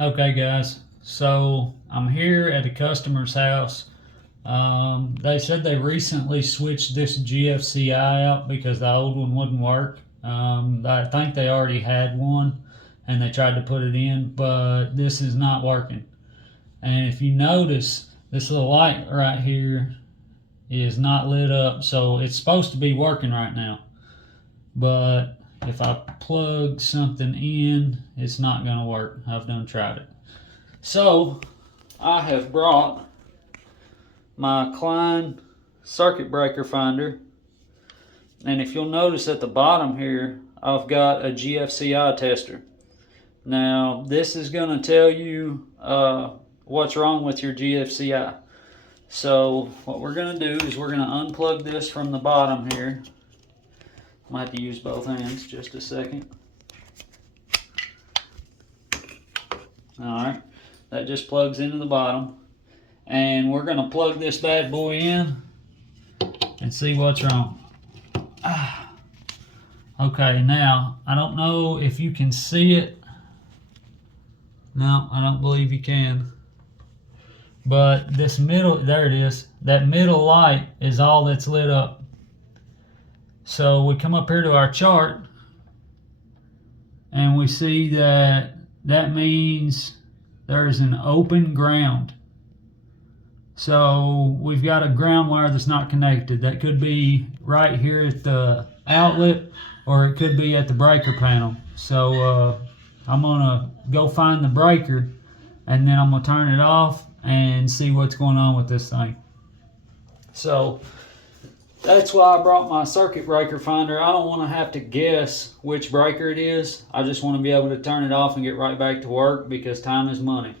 Okay guys, so I'm here at a customer's house. They said they recently switched this GFCI out because the old one wouldn't work. I think they already had one and they tried to put it in, but this is not working. And if you notice, this little light right here is not lit up, so it's supposed to be working right now. But if I plug something in, it's not going to work. I've done tried it. So I have brought my Klein circuit breaker finder, and if you'll notice at the bottom here, I've got a GFCI tester. Now this is going to tell you what's wrong with your GFCI. So what we're going to do is we're going to unplug this from the bottom here. Might have to use both hands, just a second. Alright, that just plugs into the bottom. And we're going to plug this bad boy in and see what's wrong. Okay, now, I don't know if you can see it. No, I don't believe you can. But this middle, there it is. That middle light is all that's lit up. So we come up here to our chart and we see that means there's an open ground. So we've got a ground wire that's not connected. That could be right here at the outlet or it could be at the breaker panel. So I'm gonna go find the breaker and then I'm gonna turn it off and see what's going on with this thing. So that's why I brought my circuit breaker finder. I don't want to have to guess which breaker it is. I just want to be able to turn it off and get right back to work because time is money.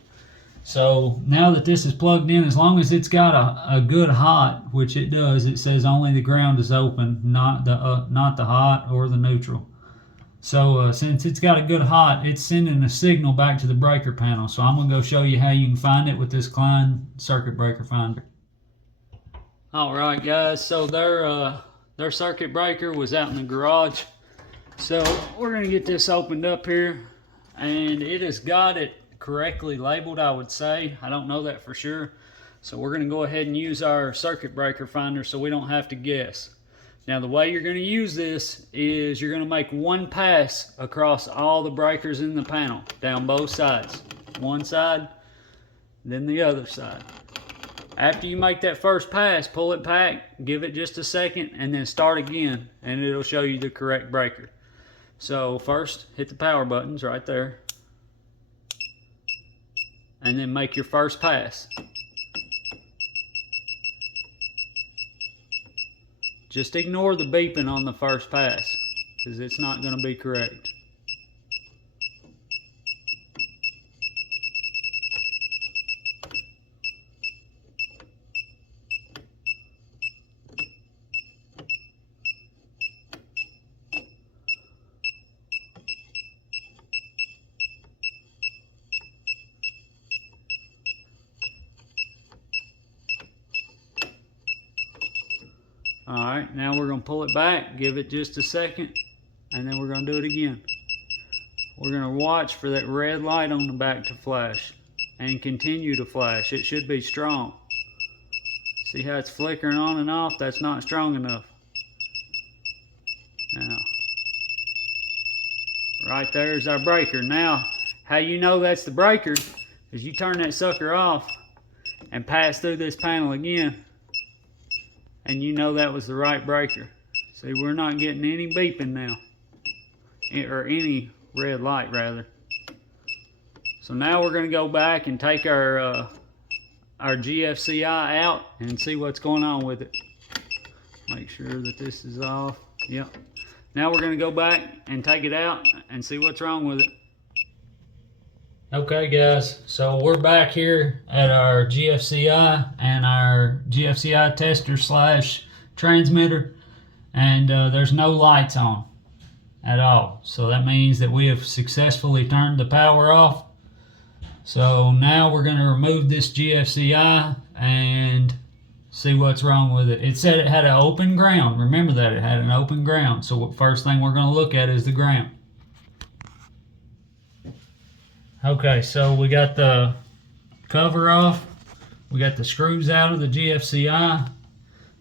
So now that this is plugged in, as long as it's got a good hot, which it does, it says only the ground is open, not the hot or the neutral. So since it's got a good hot, it's sending a signal back to the breaker panel. So I'm going to go show you how you can find it with this Klein circuit breaker finder. Alright guys, so their circuit breaker was out in the garage. So we're going to get this opened up here, and it has got it correctly labeled, I would say. I don't know that for sure. So we're going to go ahead and use our circuit breaker finder so we don't have to guess. Now the way you're going to use this is you're going to make one pass across all the breakers in the panel, down both sides. One side, then the other side. After you make that first pass, pull it back, give it just a second, and then start again, and it'll show you the correct breaker. So first, hit the power buttons right there, and then make your first pass. Just ignore the beeping on the first pass, because it's not going to be correct. Alright, now we're going to pull it back, give it just a second, and then we're going to do it again. We're going to watch for that red light on the back to flash, and continue to flash. It should be strong. See how it's flickering on and off? That's not strong enough. Now, right there is our breaker. Now, how you know that's the breaker is you turn that sucker off and pass through this panel again, and you know that was the right breaker. See, we're not getting any beeping now, or any red light rather. So now we're going to go back and take our GFCI out and see what's going on with it. Make sure that this is off. Yep. Now we're going to go back and take it out and see what's wrong with it. Okay guys, so we're back here at our GFCI and our GFCI tester slash transmitter, and there's no lights on at all. So that means that we have successfully turned the power off. So now we're going to remove this GFCI and see what's wrong with it. It said it had an open ground. Remember that, it had an open ground. So the first thing we're going to look at is the ground. Okay, so we got the cover off. We got the screws out of the GFCI.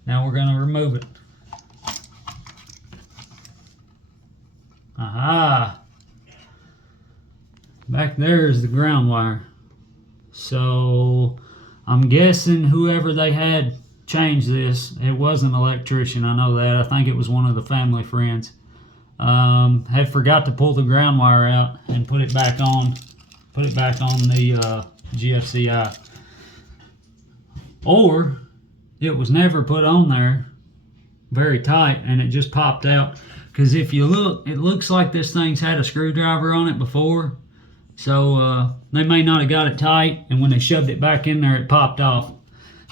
Now we're going to remove it. Aha! Back there is the ground wire. So I'm guessing whoever they had change this, it wasn't an electrician, I know that. I think it was one of the family friends. Had forgot to pull the ground wire out and put it back on the GFCI. Or it was never put on there very tight and it just popped out. Because if you look, it looks like this thing's had a screwdriver on it before. So they may not have got it tight, and when they shoved it back in there, it popped off.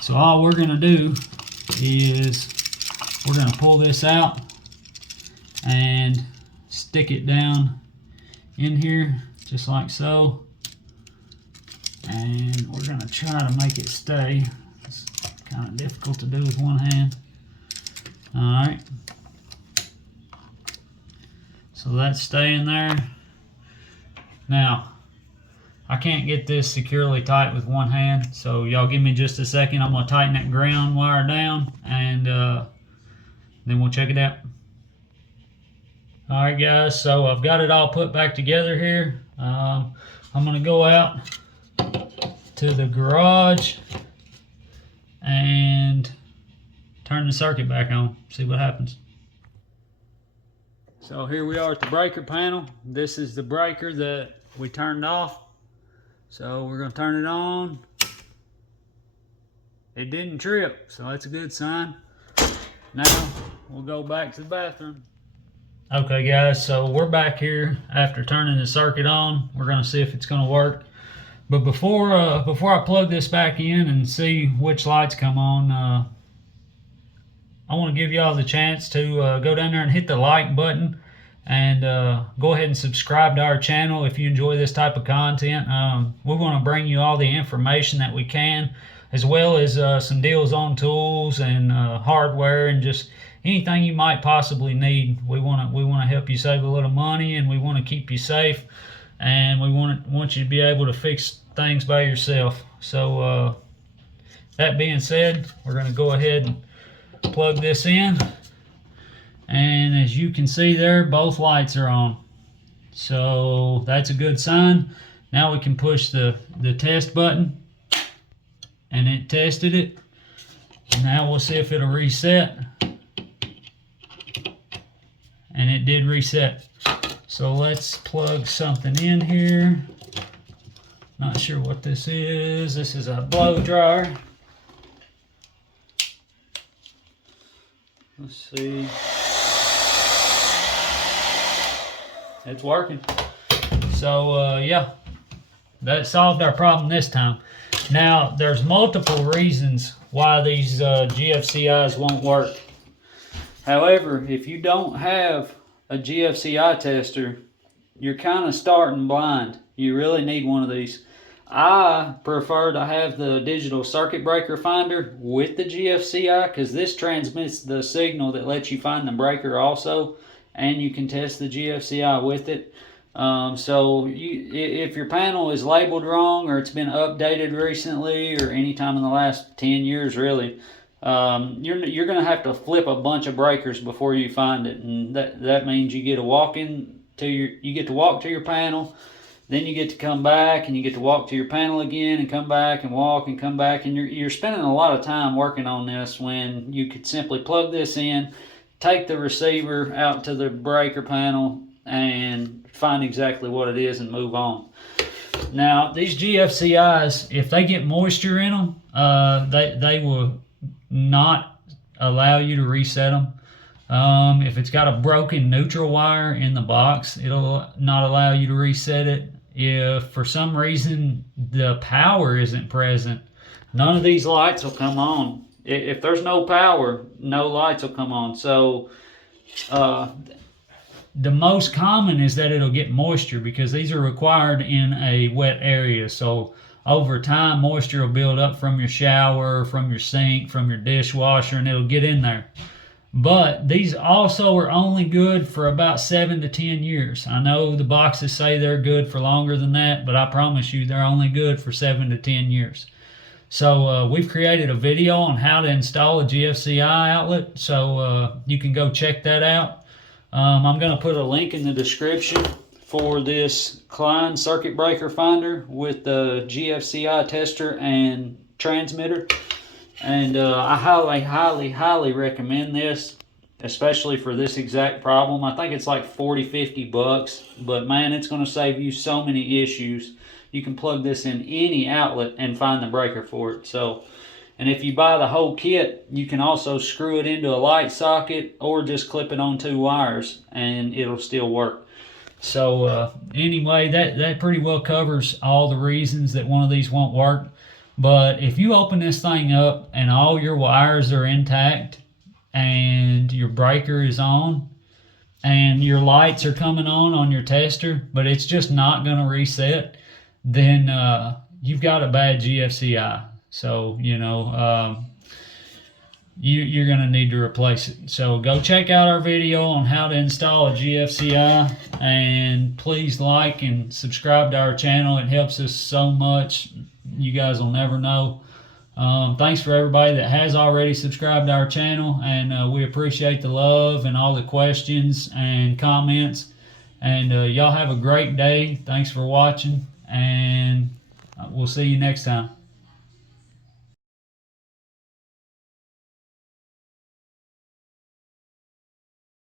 So all we're going to do is we're going to pull this out and stick it down in here just like so. And we're going to try to make it stay. It's kind of difficult to do with one hand. Alright. So that's staying there. Now, I can't get this securely tight with one hand, so y'all give me just a second. I'm going to tighten that ground wire down, and then we'll check it out. Alright guys, so I've got it all put back together here. I'm going to go out to the garage and turn the circuit back on, see what happens. So here we are at the breaker panel. This is the breaker that we turned off. So we're going to turn it on. It didn't trip, so that's a good sign. Now we'll go back to the bathroom. Okay guys, so we're back here after turning the circuit on. We're going to see if it's going to work. But before I plug this back in and see which lights come on, I want to give y'all the chance to go down there and hit the like button and go ahead and subscribe to our channel if you enjoy this type of content. We're going to bring you all the information that we can, as well as some deals on tools and hardware and just anything you might possibly need. We want to help you save a little money, and we want to keep you safe, and we want you to be able to fix things by yourself. So that being said, we're going to go ahead and plug this in, and as you can see there, both lights are on, so that's a good sign. Now we can push the test button, and it tested it. Now we'll see if it'll reset, and it did reset. So let's plug something in here. Not sure what this is. This is a blow dryer. Let's see. It's working. So yeah, that solved our problem this time. Now there's multiple reasons why these GFCIs won't work. However, if you don't have a GFCI tester, you're kind of starting blind. You really need one of these. I prefer to have the digital circuit breaker finder with the GFCI, because this transmits the signal that lets you find the breaker also, and you can test the GFCI with it. So if your panel is labeled wrong, or it's been updated recently, or any time in the last 10 years really, you're going to have to flip a bunch of breakers before you find it, and that means you get to walk to your panel. Then you get to come back, and you get to walk to your panel again, and come back and walk and come back, and you're spending a lot of time working on this when you could simply plug this in, take the receiver out to the breaker panel, and find exactly what it is and move on. Now these GFCIs, if they get moisture in them, they will not allow you to reset them. If it's got a broken neutral wire in the box, it'll not allow you to reset it. If for some reason the power isn't present, none of these lights will come on. If there's no power, no lights will come on. So the most common is that it'll get moisture, because these are required in a wet area. So over time, moisture will build up from your shower, from your sink, from your dishwasher, and it'll get in there. But these also are only good for about 7 to 10 years. I know the boxes say they're good for longer than that, but I promise you they're only good for 7 to 10 years. So we've created a video on how to install a GFCI outlet, so you can go check that out. I'm going to put a link in the description for this Klein circuit breaker finder with the GFCI tester and transmitter. And I highly recommend this, especially for this exact problem. I think it's like 40-50 bucks, but man, it's going to save you so many issues. You can plug this in any outlet and find the breaker for it. So, and if you buy the whole kit, you can also screw it into a light socket or just clip it on 2 wires and it'll still work. So anyway, that pretty well covers all the reasons that one of these won't work. But if you open this thing up and all your wires are intact and your breaker is on and your lights are coming on your tester, but it's just not going to reset, then you've got a bad GFCI. So, you know, you're going to need to replace it. So go check out our video on how to install a GFCI, and please like and subscribe to our channel. It helps us so much. You guys will never know. Thanks for everybody that has already subscribed to our channel, and we appreciate the love and all the questions and comments. And y'all have a great day. Thanks for watching, and we'll see you next time.